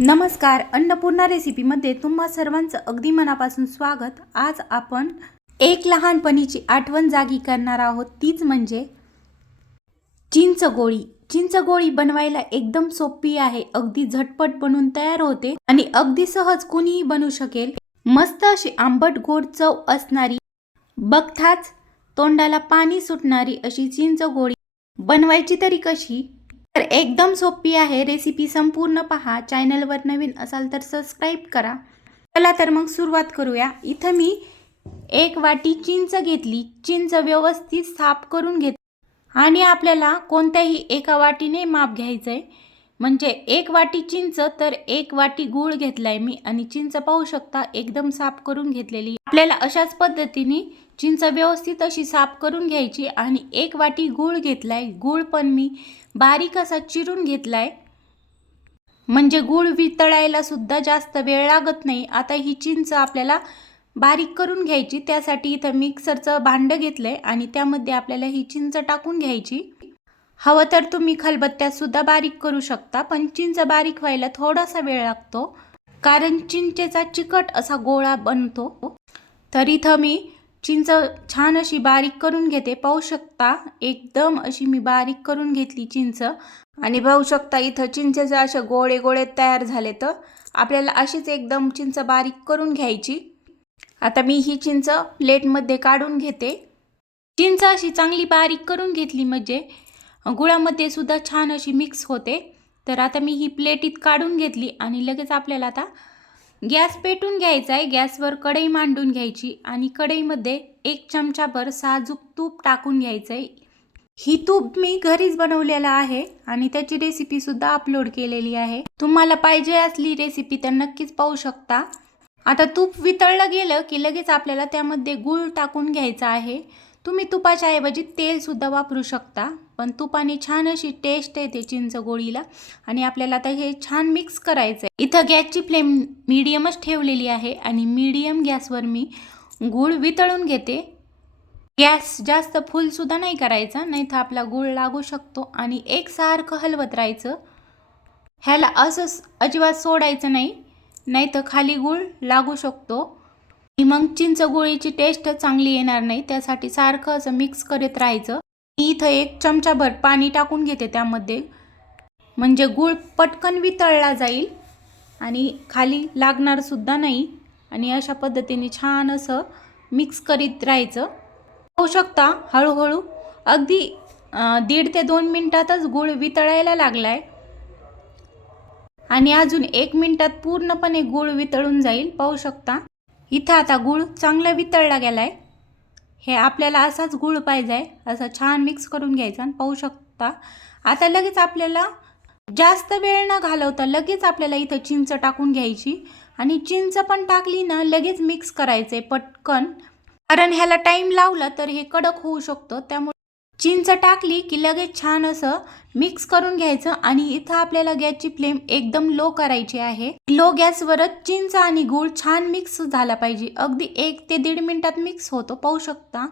नमस्कार अन्नपूर्णा रेसिपीमध्ये तुम्हा सर्वांचं अगदी मनापासून स्वागत. आज आपण एक लहानपणीची आठवण जागी करणार आहोत. तीच म्हणजे चिंचगोळी चिंचगोळी बनवायला एकदम सोपी आहे. अगदी झटपट बनून तयार होते आणि अगदी सहज कुणीही बनवू शकेल. मस्त अशी आंबट गोड चव असणारी बघताच तोंडाला पाणी सुटणारी अशी चिंचगोळी बनवायची तरी कशी? तर एकदम सोपी आहे. रेसिपी संपूर्ण पहा. चॅनलवर नवीन असाल तर सबस्क्राईब करा. चला तर मग सुरुवात करूया. इथं मी एक वाटी चिंच घेतली. चिंच व्यवस्थित साफ करून घेत आणि आपल्याला कोणत्याही एका वाटीने माप घ्यायचं आहे म्हणजे एक वाटी चिंच तर एक वाटी गूळ घेतलाय मी. आणि चिंच पाहू शकता एकदम साफ करून घेतलेली. आपल्याला अशाच पद्धतीने चिंच व्यवस्थित अशी साफ करून घ्यायची आणि एक वाटी गूळ घेतलाय. गूळ पण मी बारीक असा चिरून घेतलाय. म्हणजे गूळ वितळायला सुद्धा जास्त वेळ लागत नाही. आता ही चिंच आपल्याला बारीक करून घ्यायची. त्यासाठी इथं मिक्सरचं भांडं घेतलंय आणि त्यामध्ये आपल्याला ही चिंच टाकून घ्यायची. हवं तर तुम्ही खलबत्त्यात सुद्धा बारीक करू शकता पण चिंच बारीक व्हायला थोडासा वेळ लागतो. कारण चिंचेचा चिकट असा गोळा बनतो. तर इथं मी चिंच छान अशी बारीक करून घेते. पाहू शकता एकदम अशी मी बारीक करून घेतली चिंच. आणि पाहू शकता इथं चिंचेचं असे गोळे गोळे तयार झाले तर आपल्याला अशीच एकदम चिंच बारीक करून घ्यायची. आता मी ही चिंच प्लेटमध्ये काढून घेते. चिंच अशी चांगली बारीक करून घेतली म्हणजे गुळामध्ये सुद्धा छान अशी मिक्स होते. तर आता मी ही प्लेटीत काढून घेतली आणि लगेच आपल्याला आता गॅस पेटून घ्यायचा आहे गॅसवर कढई मांडून घ्यायची आणि कढईमध्ये एक चमचाभर साजूक तूप टाकून घ्यायचं आहे ही तूप मी घरीच बनवलेलं आहे आणि त्याची रेसिपीसुद्धा अपलोड केलेली आहे. तुम्हाला पाहिजे असली रेसिपी तर नक्कीच पाहू शकता. आता तूप वितळलं गेलं की लगेच आपल्याला त्यामध्ये गूळ टाकून घ्यायचा आहे. तुम्ही तुपाच्या ऐवजी तेलसुद्धा वापरू शकता. पण तुपाने छान अशी टेस्ट येते चिंच गोळीला. आणि आपल्याला आता हे छान मिक्स करायचं आहे इथं गॅसची फ्लेम मीडियमच ठेवलेली आहे आणि मीडियम गॅसवर मी गूळ वितळून घेते. गॅस जास्त फुलसुद्धा नाही करायचा नाही तर आपला गूळ लागू शकतो आणि एकसारखं हलवत राहायचं. ह्याला असं अजिबात सोडायचं नाही नाही तर खाली गूळ लागू शकतो. आणि मग चिंच गोळीची टेस्ट चांगली येणार नाही त्यासाठी सारखं असं मिक्स करत राहायचं. मी इथं एक चमचाभर पाणी टाकून घेते त्यामध्ये. म्हणजे गूळ पटकन वितळला जाईल आणि खाली लागणारसुद्धा नाही. आणि अशा पद्धतीने छान असं मिक्स करीत राहायचं. होऊ शकता हळूहळू. अगदी दीड ते दोन मिनटातच गूळ वितळायला लागला आहे आणि अजून एक मिनटात पूर्णपणे गूळ वितळून जाईल. पाहू शकता. इथं आता गूळ चांगला वितळला गेला आहे हे आपल्याला असाच गूळ पाहिजे असं छान मिक्स करून घ्यायचा आणि पाहू शकता. आता लगेच आपल्याला जास्त वेळ न घालवता लगेच आपल्याला इथं चिंच टाकून घ्यायची आणि चिंच पण टाकली ना लगेच मिक्स करायचे पटकन. कारण ह्याला टाईम लावला तर हे कडक होऊ शकतं त्यामुळे चिंच टाकली की लगेच छान असं मिक्स करून घ्यायचं आणि इथं आपल्याला गॅसची फ्लेम एकदम लो करायची आहे. लो गॅसवरच चिंच आणि गूळ छान मिक्स झाला पाहिजे. अगदी एक ते दीड मिनिटात मिक्स होतो. पाहू शकता.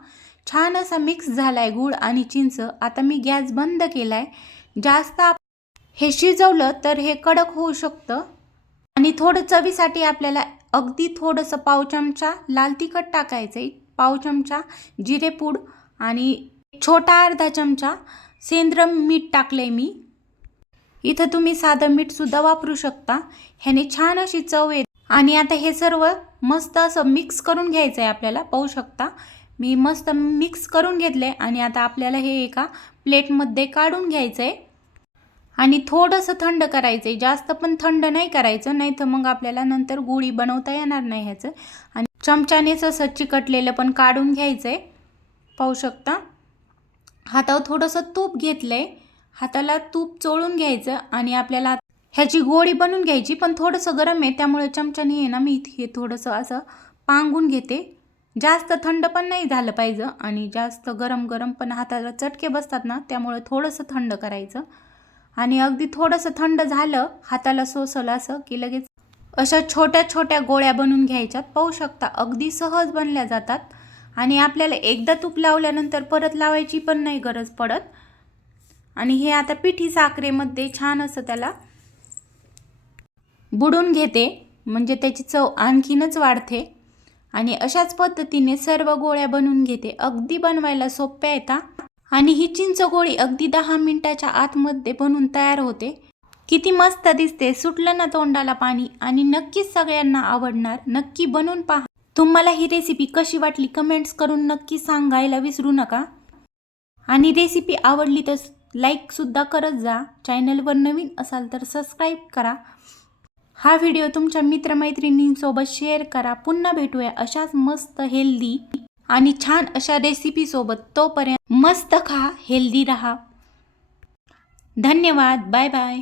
छान असा मिक्स झालाय गूळ आणि चिंच. आता मी गॅस बंद केलाय. जास्त आप- हे शिजवलं तर हे कडक होऊ शकतं. आणि थोडं चवीसाठी आपल्याला अगदी थोडंसं पाव चमचा लाल तिखट टाकायचं आहे पाव चमचा जिरेपूड आणि छोटा अर्धा चमचा सेंद्र मीठ टाकलं आहे मी. इथं तुम्ही साधं मीठसुद्धा वापरू शकता. ह्याने छान अशी चव येते. आणि आता हे सर्व मस्त असं मिक्स करून घ्यायचं आहे आपल्याला पाहू शकता. मी मस्त मिक्स करून घेतलं आहे आणि आता आपल्याला हे एका प्लेटमध्ये काढून घ्यायचं आहे आणि थोडंसं थंड करायचं आहे जास्त पण थंड नाही करायचं नाही तर मग आपल्याला नंतर गोळी बनवता येणार नाही ह्याचं. आणि चमच्यानेच असं चिकटलेलं पण काढून घ्यायचं आहे पाहू शकता. हातावर थोडंसं तूप घेतलं आहे हाताला तूप चोळून घ्यायचं आणि आपल्याला ह्याची गोळी बनवून घ्यायची पण थोडंसं गरम आहे त्यामुळे चमच्याने आहे ना मी हे थोडंसं असं पांगून घेते. जास्त थंड पण नाही झालं पाहिजे आणि जास्त गरम गरम पण हाताला चटके बसतात ना त्यामुळे थोडंसं थंड करायचं. आणि अगदी थोडंसं थंड झालं हाताला सोसलं असं की लगेच अशा छोट्या छोट्या गोळ्या बनवून घ्यायच्यात. पाहू शकता अगदी सहज बनल्या जातात. आणि आपल्याला एकदा तूप लावल्यानंतर परत लावायची पण नाही गरज पडत. आणि हे आता पिठी साखरेमध्ये छान असं त्याला बुडून घेते. म्हणजे त्याची चव आणखीनच वाढते. आणि अशाच पद्धतीने सर्व गोळ्या बनवून घेते. अगदी बनवायला सोप्या येतात आणि ही चिंच गोळी अगदी दहा मिनिटाच्या आतमध्ये बनून तयार होते. किती मस्त दिसते. सुटलं ना तोंडाला पाणी. आणि नक्कीच सगळ्यांना आवडणार. नक्की बनवून पहा. तुम्हाला ही रेसिपी कशी वाटली कमेंट्स करून नक्की सांगायला विसरू नका. आणि रेसिपी आवडली तर लाईकसुद्धा करत जा. चॅनलवर नवीन असाल तर सबस्क्राईब करा. हा व्हिडिओ तुमच्या मित्रमैत्रिणींसोबत शेअर करा. पुन्हा भेटूया अशाच मस्त हेल्दी आणि छान अशा रेसिपीसोबत तोपर्यंत मस्त खा हेल्दी रहा. धन्यवाद. Bye bye